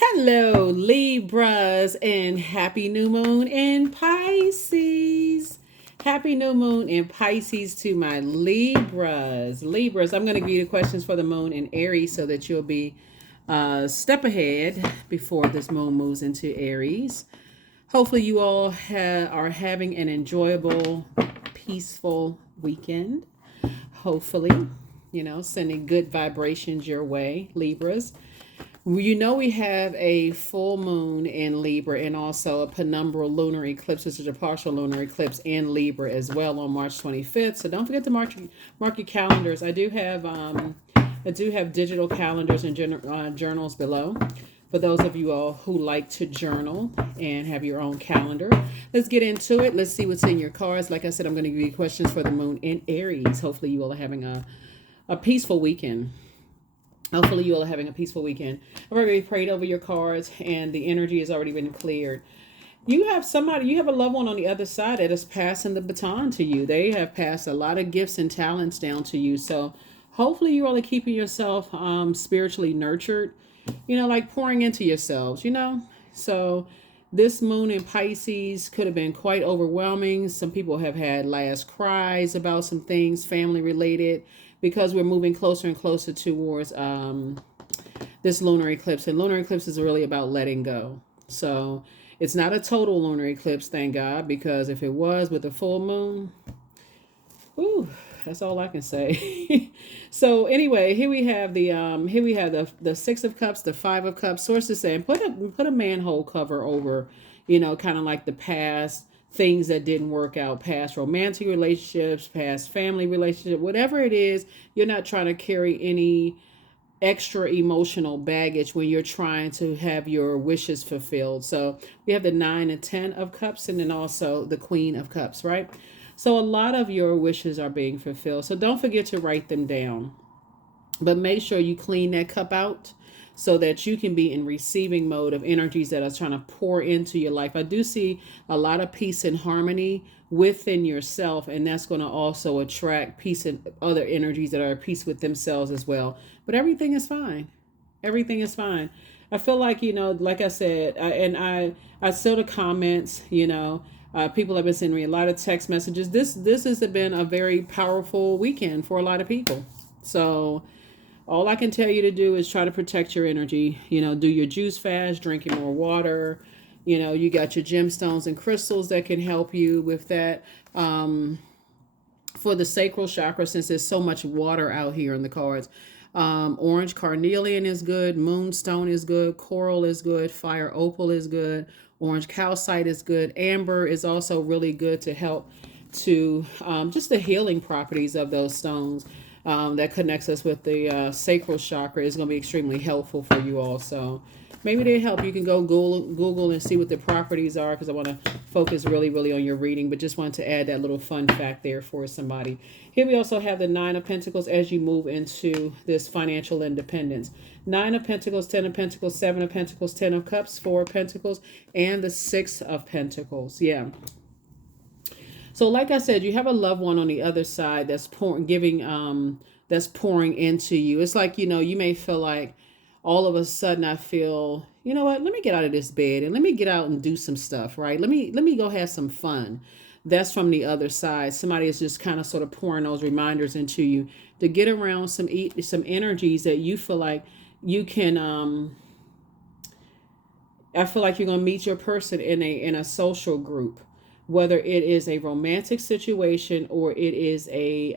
Hello, Libras, and happy new moon in Pisces. Happy new moon in Pisces to my Libras. Libras, I'm going to give you the questions for the moon in Aries so that you'll be a step ahead before this moon moves into Aries. Hopefully, you all are having an enjoyable, peaceful weekend. Hopefully, sending good vibrations your way, Libras. We have a full moon in Libra and also a penumbral lunar eclipse, which is a partial lunar eclipse in Libra as well on March 25th. So don't forget to mark your calendars. I do have digital calendars and journals below for those of you all who like to journal and have your own calendar. Let's get into it. Let's see what's in your cards. Like I said, I'm going to give you questions for the moon in Aries. Hopefully you all are having a peaceful weekend. Hopefully you all are having a peaceful weekend. I've already prayed over your cards and the energy has already been cleared. You have a loved one on the other side that is passing the baton to you. They have passed a lot of gifts and talents down to you. So hopefully you're only keeping yourself spiritually nurtured, like pouring into yourselves. So this moon in Pisces could have been quite overwhelming. Some people have had last cries about some things family related because we're moving closer and closer towards this lunar eclipse. And lunar eclipse is really about letting go. So it's not a total lunar eclipse, thank God, because if it was with a full moon, whew, that's all I can say. So anyway, here we have the 6 of Cups, the 5 of Cups. Sources saying put a manhole cover over, kind of like the past things that didn't work out, past romantic relationships, past family relationship, whatever it is. You're not trying to carry any extra emotional baggage when you're trying to have your wishes fulfilled. So we have the 9 and 10 of Cups, and then also the Queen of Cups, right? So a lot of your wishes are being fulfilled. So don't forget to write them down. But make sure you clean that cup out so that you can be in receiving mode of energies that are trying to pour into your life. I do see a lot of peace and harmony within yourself, and that's going to also attract peace and other energies that are at peace with themselves as well. But everything is fine. Everything is fine. I feel like, like I said, I saw the comments, people have been sending me a lot of text messages. This has been a very powerful weekend for a lot of people. So all I can tell you to do is try to protect your energy. Do your juice fast, drinking more water. You got your gemstones and crystals that can help you with that. For the sacral chakra, since there's so much water out here in the cards, orange carnelian is good, moonstone is good, coral is good, fire opal is good, orange calcite is good, amber is also really good to help to just the healing properties of those stones. That connects us with the sacral chakra is going to be extremely helpful for you all. So maybe they help. You can go Google and see what the properties are, because I want to focus really, really on your reading. But just wanted to add that little fun fact there for somebody. Here we also have the 9 of Pentacles as you move into this financial independence. 9 of Pentacles, 10 of Pentacles, 7 of Pentacles, 10 of Cups, 4 of Pentacles, and the 6 of Pentacles. Yeah. So like I said, you have a loved one on the other side that's that's pouring into you. It's like, you may feel like all of a sudden I feel, you know what, let me get out of this bed and let me get out and do some stuff, right? Let me go have some fun. That's from the other side. Somebody is just kind of sort of pouring those reminders into you to get around some energies that you feel like you can I feel like you're going to meet your person in a social group, whether it is a romantic situation or it is a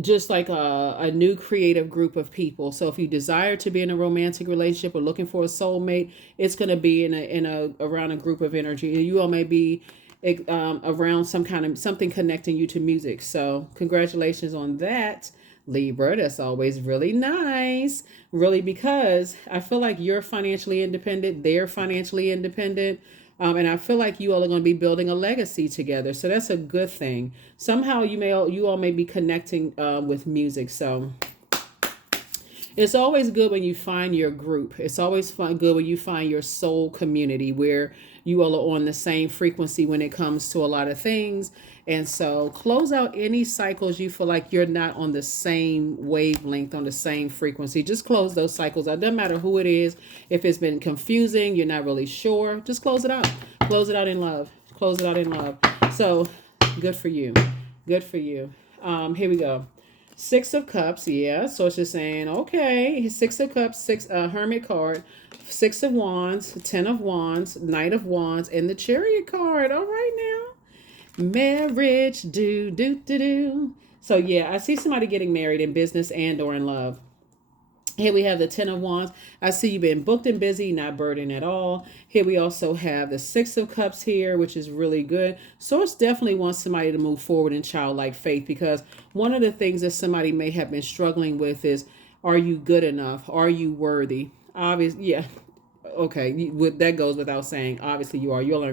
just like a new creative group of people. So if you desire to be in a romantic relationship or looking for a soulmate, it's going to be in a around a group of energy. You all may be around something connecting you to music. So congratulations on that, Libra. That's always really nice, really, because I feel like you're financially independent, they're financially independent. And I feel like you all are going to be building a legacy together. So that's a good thing. Somehow you all may be connecting with music. So It's always good when you find your group. It's always good when you find your soul community where you all are on the same frequency when it comes to a lot of things. And so close out any cycles you feel like you're not on the same wavelength, on the same frequency. Just close those cycles out. Doesn't matter who it is. If it's been confusing, you're not really sure, just close it out. Close it out in love. Close it out in love. So good for you. Good for you. Here we go. Six of Cups, yeah. So it's just saying, okay, Six of Cups, Hermit card, Six of Wands, Ten of Wands, Knight of Wands, and the Chariot card. All right now. Marriage, do. So yeah, I see somebody getting married in business and or in love. Here we have the Ten of Wands. I see you've been booked and busy, not burdened at all. Here we also have the Six of Cups here, which is really good. Source definitely wants somebody to move forward in childlike faith, because one of the things that somebody may have been struggling with is, are you good enough? Are you worthy? Obviously, yeah. Okay, that goes without saying. Obviously, you are. You're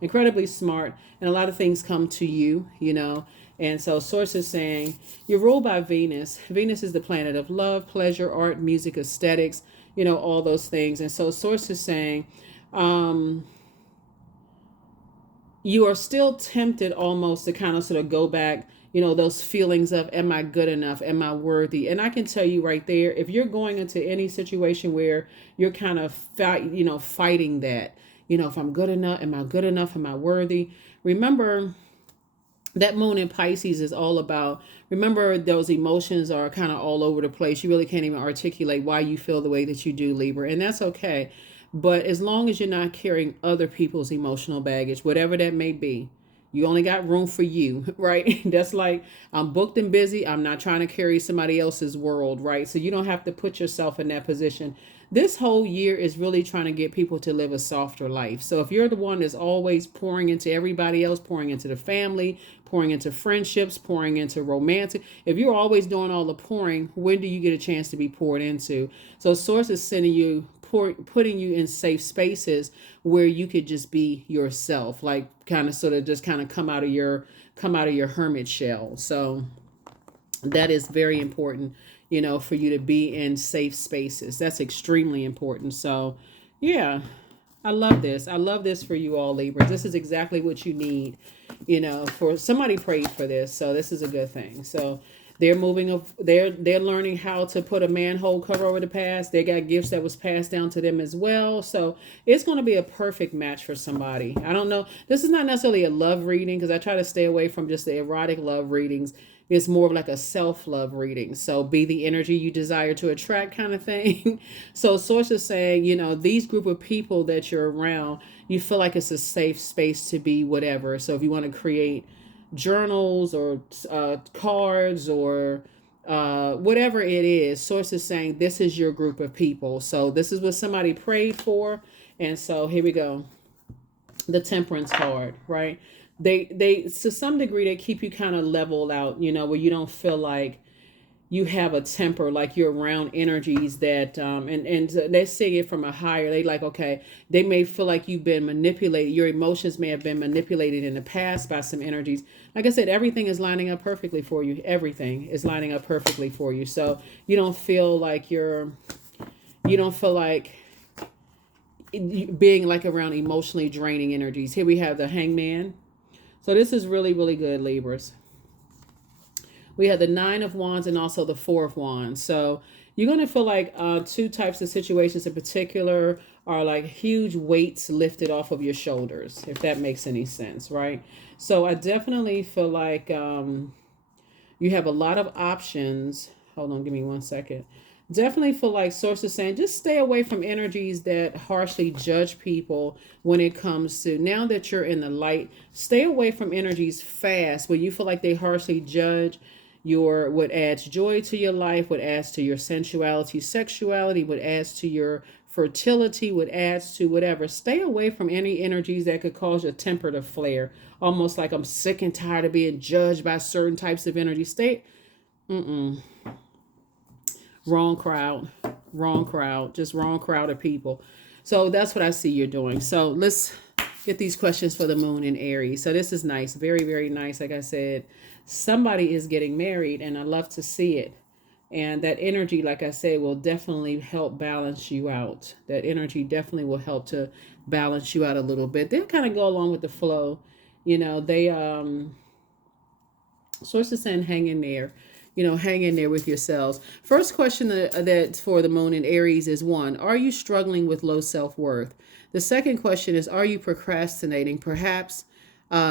incredibly smart, and a lot of things come to you. And so Source is saying you're ruled by Venus. Venus is the planet of love, pleasure, art, music, aesthetics, all those things. And so Source is saying you are still tempted almost to kind of sort of go back, those feelings of, am I good enough? Am I worthy? And I can tell you right there, if you're going into any situation where you're kind of fighting that, if I'm good enough, am I good enough? Am I worthy? Remember, that moon in Pisces is all about, remember, those emotions are kind of all over the place. You really can't even articulate why you feel the way that you do, Libra, and that's okay. But as long as you're not carrying other people's emotional baggage, whatever that may be, you only got room for you, right? That's like, I'm booked and busy. I'm not trying to carry somebody else's world, right? So you don't have to put yourself in that position. This whole year is really trying to get people to live a softer life. So if you're the one that's always pouring into everybody else, pouring into the family, pouring into friendships, pouring into romantic, if you're always doing all the pouring, when do you get a chance to be poured into? So Source is sending you, putting you in safe spaces where you could just be yourself, like kind of sort of just kind of come out of your hermit shell. So that is very important, for you to be in safe spaces. That's extremely important. So yeah, I love this. I love this for you all, Libra. This is exactly what you need, for somebody prayed for this. So this is a good thing. So they're they're learning how to put a manhole cover over the past. They got gifts that was passed down to them as well. So it's going to be a perfect match for somebody. I don't know. This is not necessarily a love reading, because I try to stay away from just the erotic love readings. It's more of like a self-love reading. So be the energy you desire to attract kind of thing. So Source is saying, these group of people that you're around, you feel like it's a safe space to be whatever. So if you want to create journals or cards or whatever it is, Source is saying this is your group of people. So this is what somebody prayed for. And so here we go. The Temperance card, right? They to some degree, they keep you kind of leveled out, where you don't feel like you have a temper, like you're around energies that and they're seeing it from a higher, they like, okay, they may feel like you've been manipulated, your emotions may have been manipulated in the past by some energies. Like I said, everything is lining up perfectly for you. Everything is lining up perfectly for you. So you don't feel like being like around emotionally draining energies. Here we have the Hangman. So this is really, really good, Libras. We have the Nine of Wands and also the Four of Wands. So you're going to feel like two types of situations in particular are like huge weights lifted off of your shoulders, if that makes any sense, right? So I definitely feel like you have a lot of options. Hold on, give me 1 second. Definitely feel like Source is saying just stay away from energies that harshly judge people when it comes to, now that you're in the light, stay away from energies fast when you feel like they harshly judge what adds joy to your life, what adds to your sensuality, sexuality, what adds to your fertility, what adds to whatever. Stay away from any energies that could cause your temper to flare. Almost like I'm sick and tired of being judged by certain types of energy. Wrong crowd, just wrong crowd of people. So that's what I see you're doing. So let's get these questions for the moon in Aries. So this is nice, very, very nice. Like I said, somebody is getting married and I love to see it. And that energy, like I said, will definitely help balance you out. That energy definitely will help to balance you out a little bit. They'll kind of go along with the flow. They sources saying hang in there. Hang in there with yourselves. First question that for the moon in Aries is one, are you struggling with low self-worth? The second question is, are you procrastinating? Perhaps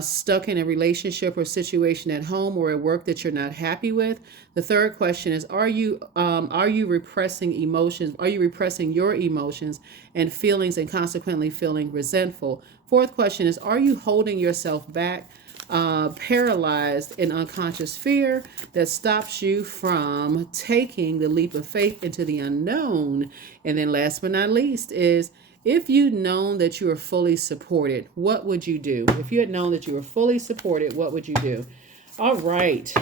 stuck in a relationship or situation at home or at work that you're not happy with. The third question is, are you repressing emotions? Are you repressing your emotions and feelings and consequently feeling resentful? Fourth question is, are you holding yourself back, paralyzed in unconscious fear that stops you from taking the leap of faith into the unknown? And then last but not least is, if you'd known that you were fully supported, what would you do? If you had known that you were fully supported, what would you do? All right.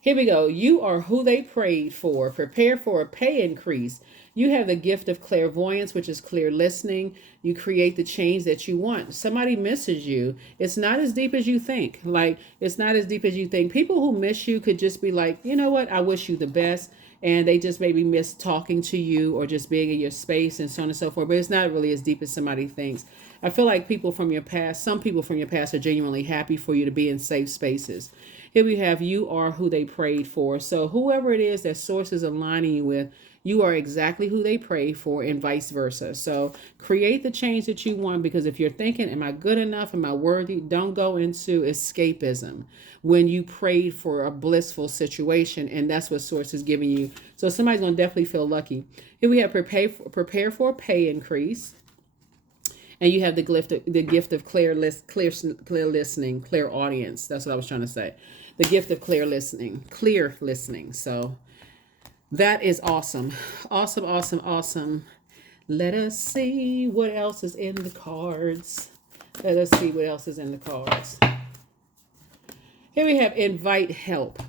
Here we go. You are who they prayed for. Prepare for a pay increase. You have the gift of clairvoyance, which is clear listening. You create the change that you want. Somebody misses you. It's not as deep as you think. It's not as deep as you think. People who miss you could just be like, you know what? I wish you the best. And they just maybe miss talking to you or just being in your space and so on and so forth. But it's not really as deep as somebody thinks. I feel like people from your past, some people from your past are genuinely happy for you to be in safe spaces. Here we have, you are who they prayed for. So whoever it is that source is aligning you with, you are exactly who they prayed for and vice versa. So create the change that you want, because if you're thinking, am I good enough? Am I worthy? Don't go into escapism when you prayed for a blissful situation, and that's what source is giving you. So somebody's going to definitely feel lucky. Here we have prepare for a pay increase. And you have the gift of clear listening, clear audience. That's what I was trying to say. The gift of clear listening. So that is awesome. Awesome, awesome, awesome. Let us see what else is in the cards. Let us see what else is in the cards. Here we have invite help.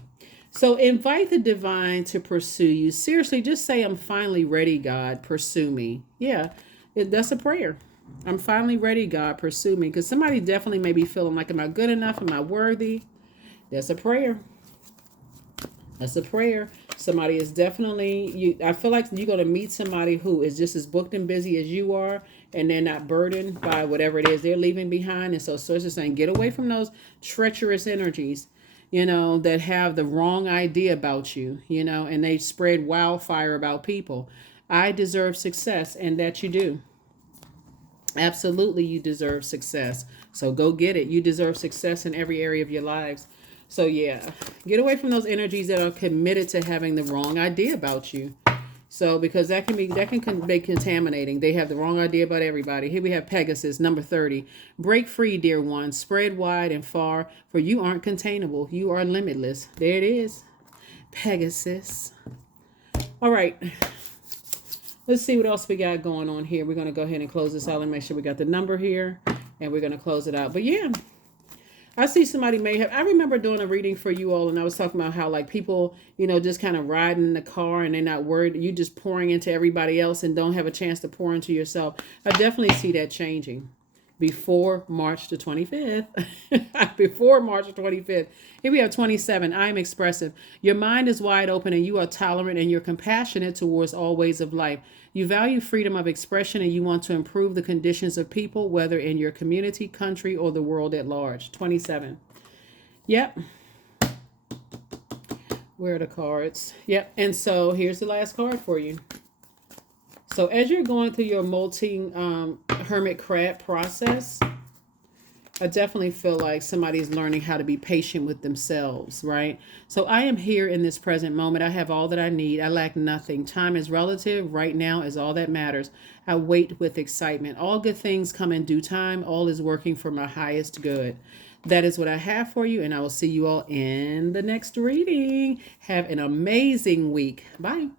So invite the divine to pursue you. Seriously, just say, I'm finally ready, God, pursue me. Yeah, that's a prayer. I'm finally ready, God, pursue me. Because somebody definitely may be feeling like, am I good enough? Am I worthy? That's a prayer. That's a prayer. Somebody is definitely, I feel like you're going to meet somebody who is just as booked and busy as you are, and they're not burdened by whatever it is they're leaving behind. And so source is saying, get away from those treacherous energies, that have the wrong idea about you, and they spread wildfire about people. I deserve success, and that you do. Absolutely, you deserve success. So go get it. You deserve success in every area of your lives. So yeah, get away from those energies that are committed to having the wrong idea about you. So because that can be contaminating. They have the wrong idea about everybody. Here we have Pegasus, number 30. Break free, dear one. Spread wide and far, for you aren't containable. You are limitless. There it is. Pegasus. All right. Let's see what else we got going on here. We're going to go ahead and close this out and make sure we got the number here. And we're going to close it out. But yeah, I see somebody may have, I remember doing a reading for you all, and I was talking about how like people, just kind of riding in the car and they're not worried. You just pouring into everybody else and don't have a chance to pour into yourself. I definitely see that changing before March the 25th. Before March the 25th. Here we have 27. I am expressive. Your mind is wide open and you are tolerant and you're compassionate towards all ways of life. You value freedom of expression and you want to improve the conditions of people, whether in your community, country, or the world at large. 27. Yep. Where are the cards? Yep. And so here's the last card for you. So as you're going through your molting hermit crab process, I definitely feel like somebody's learning how to be patient with themselves, right? So I am here in this present moment. I have all that I need. I lack nothing. Time is relative. Right now is all that matters. I wait with excitement. All good things come in due time. All is working for my highest good. That is what I have for you, and I will see you all in the next reading. Have an amazing week. Bye.